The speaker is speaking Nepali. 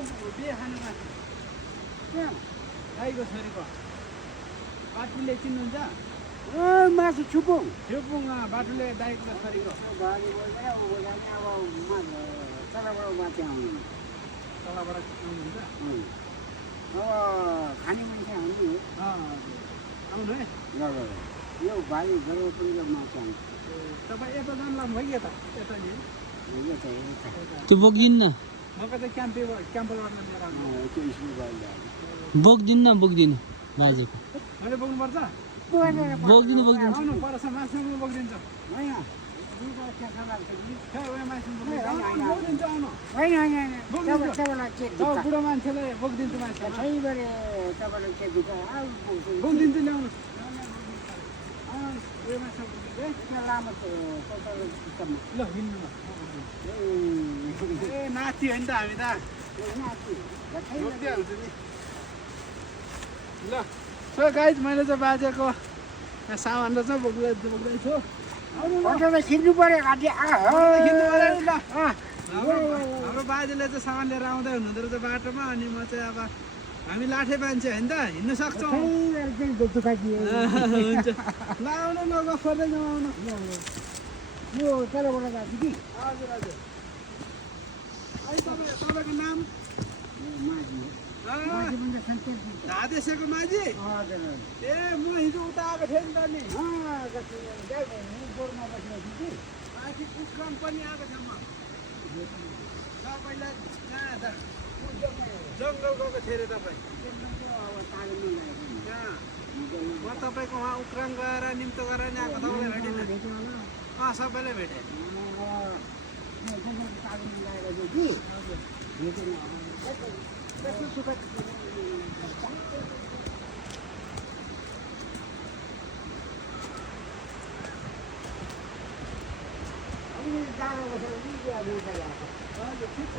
बिहे खानुमा गाईको छोरीको बाटुले चिन्नुहुन्छ मासु छुपुङ छेउपुङ बाटुले दाईको छोरीको बाजे बोल्दैन अब तलबाट माथि आउनु तलबाट आउनुहुन्छ अब खाने मान्छे आउनु हो आउनु है यो बाली गरेर पनि माथि आउँछ तपाईँ यता जानु भयो कि यता यता नि त्यो बोक्दिन्न म कतै क्याम्पलबाट लिएर आउनु त्यो स्कुल गएर बोक्दिन्न बोक्दिनु बाजेको मैले बोक्नुपर्छ बोक्दिनु बोक्दिनु आउनु परस मासुमा बोकिदिन्छ होइन बोकिदिन्छ आउनु बुढो मान्छेलाई बोकिदिन्छु मान्छे बोकिदिन्छु ल्याउनु लामो ल हिँड्नु ए नाति हो नि त हामी त बोकिदिइहाल्छु नि ल सो गाइज मैले चाहिँ बाजेको सामानहरू चाहिँ बोक्दैछु खिच्नु पर्यो हाम्रो बाजेले चाहिँ सामान लिएर आउँदै हुनुहुँदो रहेछ बाटोमा अनि म चाहिँ अब हामी लाठे मान्छे होइन त हिँड्नु सक्छौँ हुन्छ ल आउनु न गफ गर्दै जाउँ आउनु यो तलबाट गएको कि हजुर हजुर अहिले तपाईँको नाम धादेशको माझी ए म हिजो उता आएको थिएँ नि त नि माथि पुष्करण पनि आएको थिएँ म तपाईँलाई कहाँ त जङ्गल गएको थिएँ अरे तपाईँ म तपाईँको उहाँ उक्रान गएर निम्तो गरेर नि आएको तपाईँलाई भेटिनँ सबैलाई भेटेँ हजुर ठिक छ